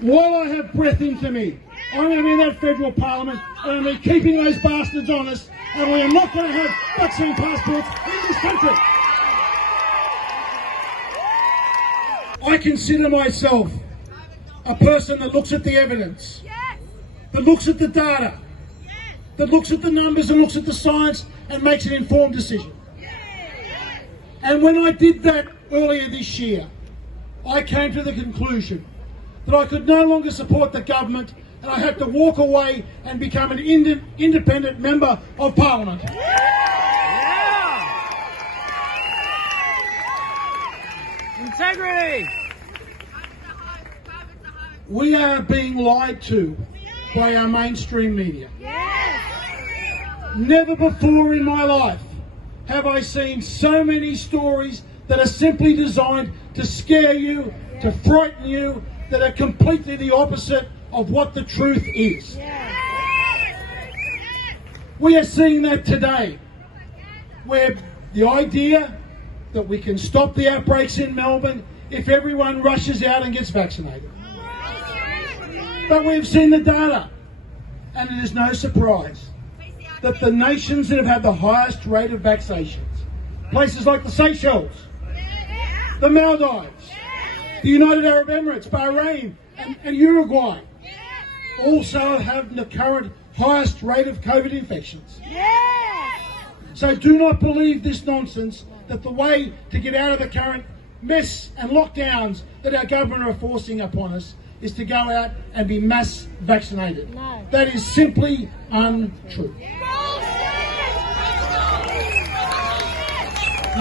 while I have breath into me, I'm going to be in that federal parliament, and I'm going to be keeping those bastards honest, and we are not going to have vaccine passports in this country. I consider myself a person that looks at the evidence, that looks at the data, that looks at the numbers and looks at the science and makes an informed decision. And when I did that earlier this year, I came to the conclusion that I could no longer support the government, and I had to walk away and become an independent member of Parliament. Integrity! We are being lied to by our mainstream media. Never before in my life have I seen so many stories that are simply designed to scare you, to frighten you, that are completely the opposite of what the truth is. We are seeing that today, where the idea that we can stop the outbreaks in Melbourne if everyone rushes out and gets vaccinated. But we've seen the data, and it is no surprise that the nations that have had the highest rate of vaccinations, places like the Seychelles, the Maldives, the United Arab Emirates, Bahrain and Uruguay, also have the current highest rate of COVID infections. So do not believe this nonsense that the way to get out of the current mess and lockdowns that our government are forcing upon us is to go out and be mass vaccinated. No. That is simply untrue.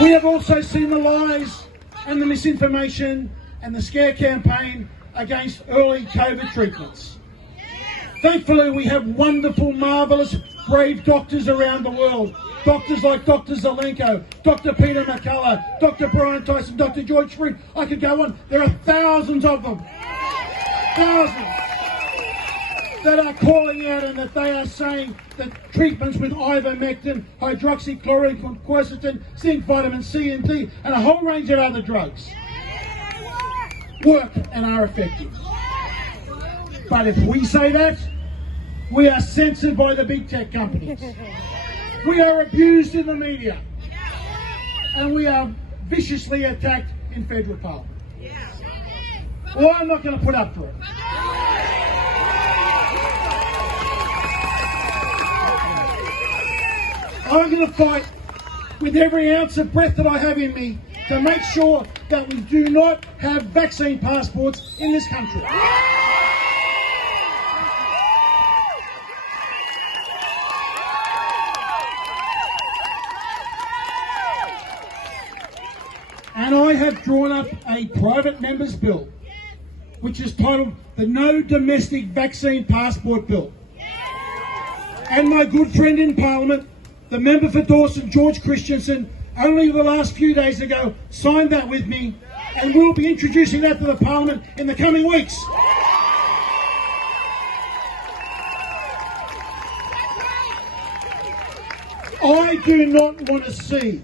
We have also seen the lies and the misinformation and the scare campaign against early COVID treatments. Thankfully, we have wonderful, marvellous, brave doctors around the world. Doctors like Dr. Zelenko, Dr. Peter McCullough, Dr. Brian Tyson, Dr. George Freed. I could go on. There are thousands of them. Thousands that are calling out and that they are saying that treatments with ivermectin, hydroxychloroquine, quercetin, zinc, vitamin C and D, and a whole range of other drugs work and are effective. But if we say that, we are censored by the big tech companies. We are abused in the media. And we are viciously attacked in federal parliament. Well, I'm not going to put up for it. I'm going to fight with every ounce of breath that I have in me to make sure that we do not have vaccine passports in this country. And I have drawn up a private member's bill, which is titled the No Domestic Vaccine Passport Bill. And my good friend in Parliament, the member for Dawson, George Christensen, only the last few days ago signed that with me, and we'll be introducing that to the Parliament in the coming weeks. I do not want to see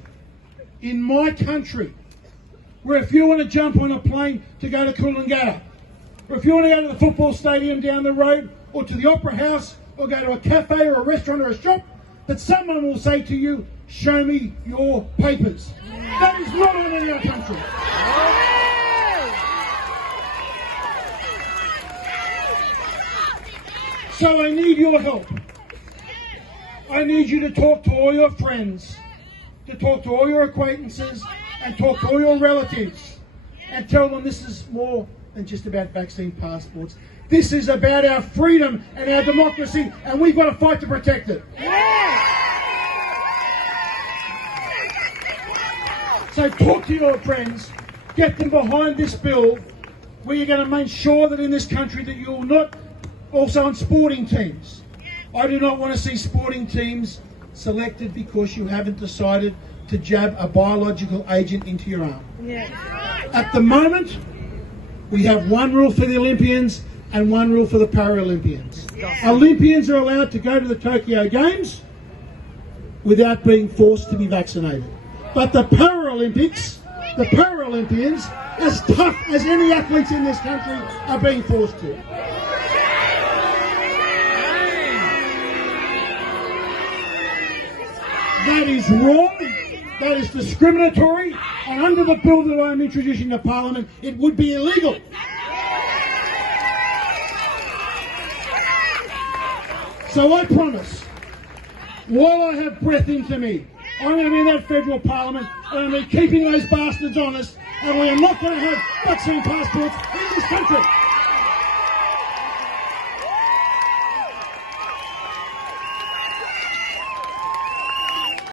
in my country where if you want to jump on a plane to go to Coolangatta, or if you want to go to the football stadium down the road, or to the Opera House, or go to a cafe or a restaurant or a shop, that someone will say to you, show me your papers. That is not on in our country. So I need your help. I need you to talk to all your friends, to talk to all your acquaintances, and talk to all your relatives, and tell them this is more than just about vaccine passports. This is about our freedom and our democracy, and we've got to fight to protect it. So talk to your friends, get them behind this bill, where you're going to make sure that in this country that you will not, also on sporting teams. I do not want to see sporting teams selected because you haven't decided to jab a biological agent into your arm. At the moment, we have one rule for the Olympians and one rule for the Paralympians. Olympians are allowed to go to the Tokyo Games without being forced to be vaccinated. But the Paralympians as tough as any athletes in this country are being forced to. That is wrong, that is discriminatory, and under the bill that I am introducing to Parliament, it would be illegal. So I promise, while I have breath into me, I'm going to be in that federal parliament, and I'm going to be keeping those bastards honest, and we are not going to have vaccine passports in this country.